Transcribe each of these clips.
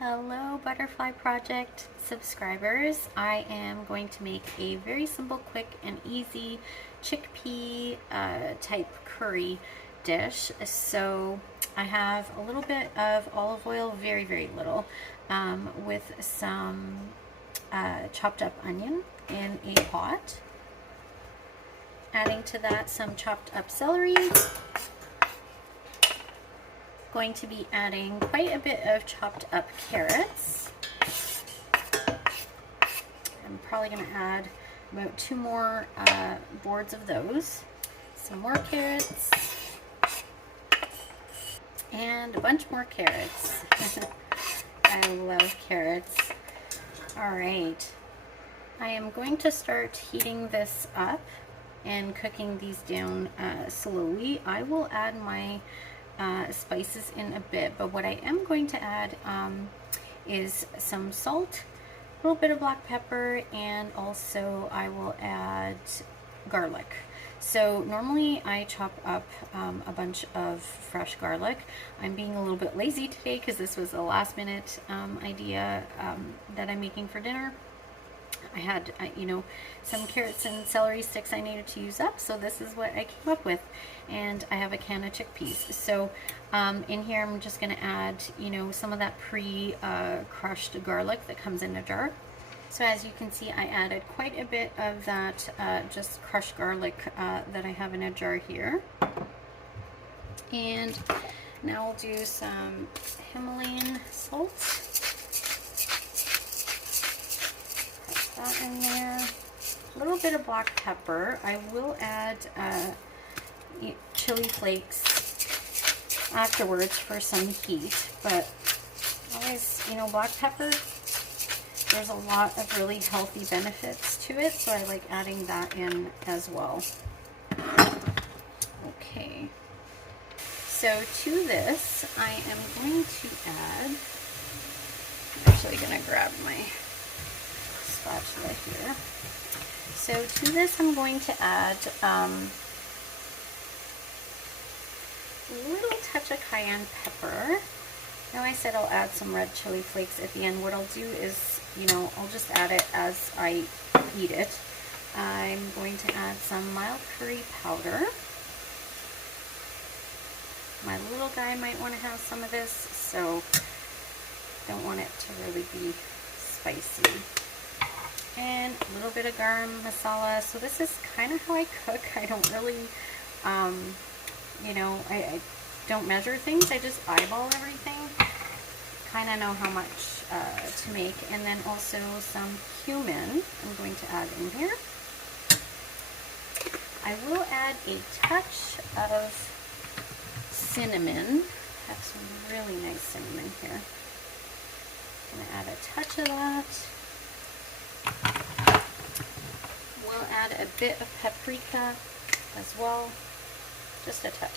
Hello Butterfly Project subscribers. I am going to make a very simple, quick, and easy chickpea type curry dish. So I have a little bit of olive oil, very little, with some chopped up onion in a pot. Adding to that some chopped up celery. Going to be adding quite a bit of chopped up carrots. I'm probably going to add about 2 more boards of those. Some more carrots. And a bunch more carrots. I love carrots. Alright. I am going to start heating this up and cooking these down slowly. I will add my spices in a bit, but what I am going to add is some salt, a little bit of black pepper, and also I will add garlic. So normally I chop up a bunch of fresh garlic. I'm being a little bit lazy today because this was a last minute idea that I'm making for dinner. I had, some carrots and celery sticks I needed to use up, so this is what I came up with. And I have a can of chickpeas. So in here I'm just going to add, some of that pre-crushed garlic that comes in a jar. So as you can see, I added quite a bit of that just crushed garlic that I have in a jar here. And now we'll do some Himalayan salt. That in there, a little bit of black pepper. I will add chili flakes afterwards for some heat, but always, black pepper, there's a lot of really healthy benefits to it, so I like adding that in as well. Okay, so to this I am going to add, I'm actually going to grab my spatula here. So to this I'm going to add a little touch of cayenne pepper. Now I said I'll add some red chili flakes at the end. What I'll do is, I'll just add it as I eat it. I'm going to add some mild curry powder. My little guy might want to have some of this, so don't want it to really be spicy. And a little bit of garam masala. So this is kind of how I cook. I don't really, I don't measure things. I just eyeball everything. Kind of know how much to make. And then also some cumin I'm going to add in here. I will add a touch of cinnamon. I have some really nice cinnamon here. I'm going to add a touch of that. We'll add a bit of paprika as well, just a touch.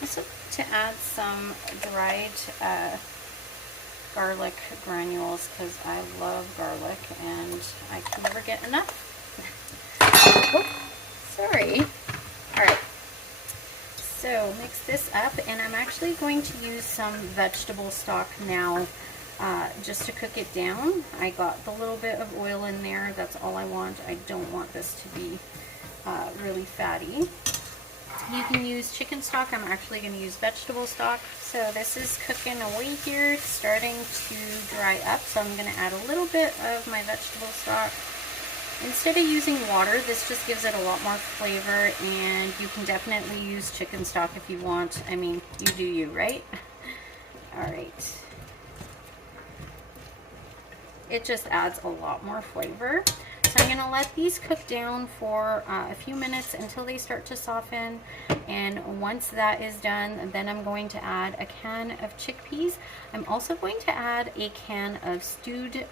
Also to add some dried garlic granules because I love garlic and I can never get enough. Oh, sorry. Alright. So mix this up, and I'm actually going to use some vegetable stock now just to cook it down. I got the little bit of oil in there. That's all I want. I don't want this to be really fatty. You can use chicken stock. I'm actually going to use vegetable stock. So this is cooking away here. It's starting to dry up. So I'm going to add a little bit of my vegetable stock. Instead of using water, this just gives it a lot more flavor, and you can definitely use chicken stock if you want. I mean, you do you, right? Alright. It just adds a lot more flavor. So I'm going to let these cook down for a few minutes until they start to soften, and once that is done, then I'm going to add a can of chickpeas. I'm also going to add a can of stewed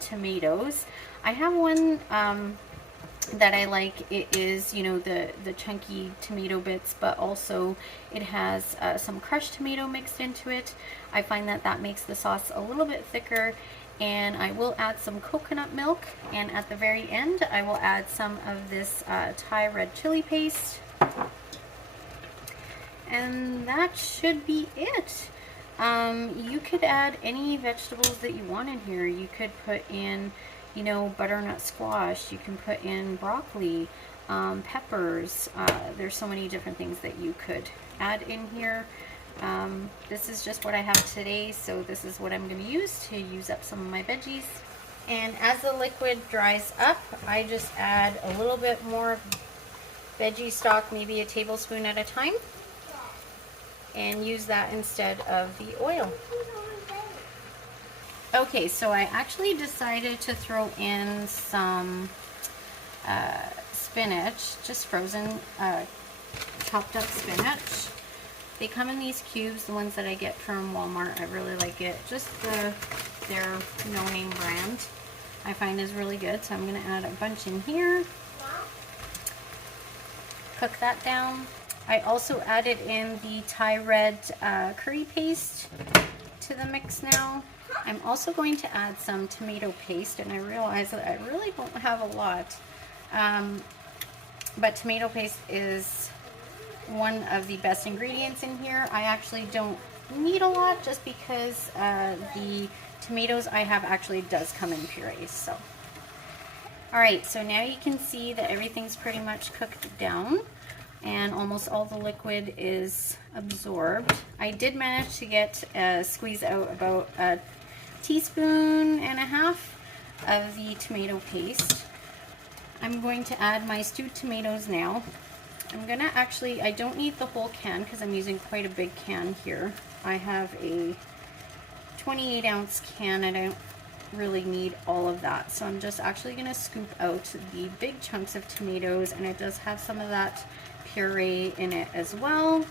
tomatoes. I have one that I like. It is, the chunky tomato bits, but also it has some crushed tomato mixed into it. I find that makes the sauce a little bit thicker. And I will add some coconut milk, and at the very end I will add some of this Thai red chili paste. And that should be it. You could add any vegetables that you want in here. You could put in, you know, butternut squash. You can put in broccoli, peppers. There's so many different things that you could add in here. This is just what I have today, so this is what I'm going to use up some of my veggies. And as the liquid dries up, I just add a little bit more veggie stock, maybe a tablespoon at a time, and use that instead of the oil. Okay, so I actually decided to throw in some spinach, just frozen chopped up spinach. They come in these cubes, the ones that I get from Walmart. I really like it. Just their no-name brand I find is really good. So I'm going to add a bunch in here. Cook that down. I also added in the Thai red curry paste to the mix now. I'm also going to add some tomato paste, and I realize that I really don't have a lot. But tomato paste is one of the best ingredients in here. I actually don't need a lot just because the tomatoes I have actually does come in purees. So, alright, so now you can see that everything's pretty much cooked down and almost all the liquid is absorbed. I did manage to get squeeze out about a teaspoon and a half of the tomato paste. I'm going to add my stewed tomatoes now. I'm gonna actually, I don't need the whole can because I'm using quite a big can here. I have a 28-ounce can and I don't really need all of that. So I'm just actually gonna scoop out the big chunks of tomatoes, and it does have some of that puree in it as well.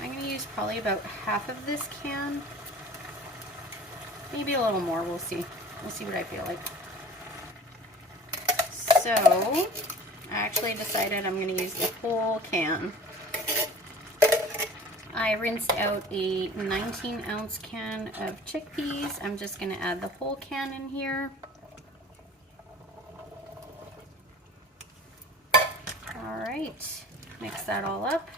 I'm gonna use probably about half of this can. Maybe a little more, we'll see. We'll see what I feel like. So, I actually decided I'm going to use the whole can. I rinsed out a 19-ounce can of chickpeas. I'm just going to add the whole can in here. Alright, mix that all up.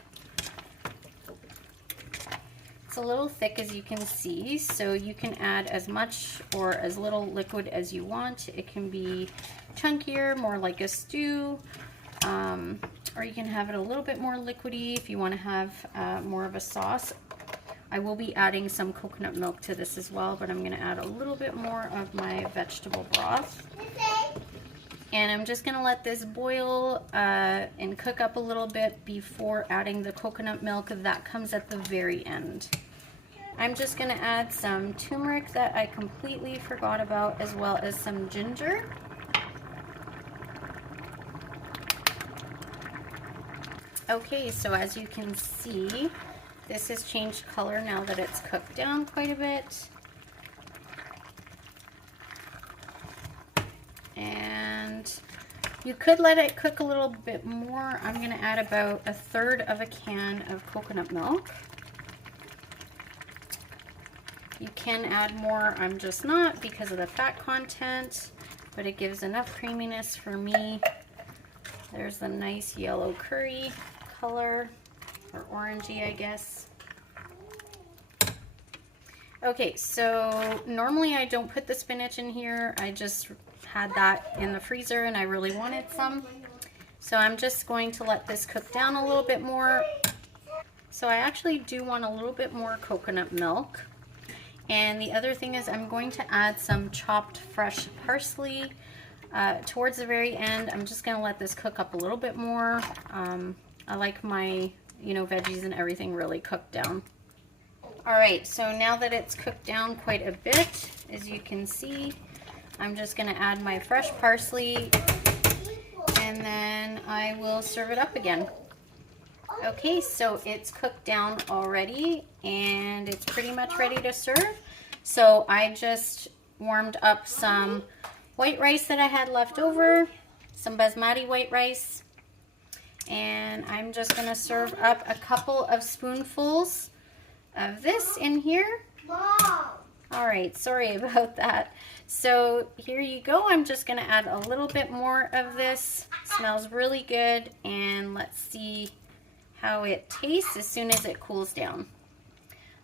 It's a little thick, as you can see, so you can add as much or as little liquid as you want. It can be chunkier, more like a stew, or you can have it a little bit more liquidy if you want to have more of a sauce. I will be adding some coconut milk to this as well, but I'm going to add a little bit more of my vegetable broth. And I'm just going to let this boil and cook up a little bit before adding the coconut milk. That comes at the very end. I'm just going to add some turmeric that I completely forgot about, as well as some ginger. Okay, so as you can see, this has changed color now that it's cooked down quite a bit. And you could let it cook a little bit more. I'm going to add about 1/3 of a can of coconut milk. You can add more, I'm just not because of the fat content, but it gives enough creaminess for me. There's the nice yellow curry color, or orangey, I guess. Okay, so normally I don't put the spinach in here. I just had that in the freezer and I really wanted some. So I'm just going to let this cook down a little bit more. So I actually do want a little bit more coconut milk. And the other thing is I'm going to add some chopped fresh parsley towards the very end. I'm just going to let this cook up a little bit more. I like my, veggies and everything really cooked down. Alright, so now that it's cooked down quite a bit, as you can see, I'm just going to add my fresh parsley and then I will serve it up again. Okay, so it's cooked down already and it's pretty much ready to serve. So I just warmed up some white rice that I had left over, some basmati white rice, and I'm just going to serve up a couple of spoonfuls of this in here. Alright, sorry about that. So here you go. I'm just going to add a little bit more of this. Smells really good, and let's see how it tastes as soon as it cools down.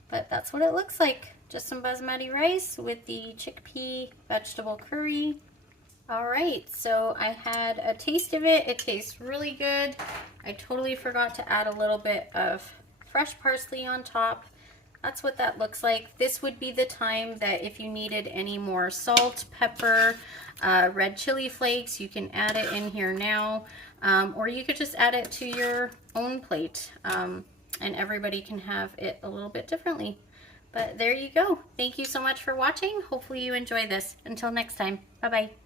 But that's what it looks like. Just some basmati rice with the chickpea vegetable curry. All right, so I had a taste of it. It tastes really good. I totally forgot to add a little bit of fresh parsley on top. That's what that looks like. This would be the time that if you needed any more salt, pepper, red chili flakes, you can add it in here now. Or you could just add it to your own plate, and everybody can have it a little bit differently. But there you go. Thank you so much for watching. Hopefully you enjoy this. Until next time, bye-bye.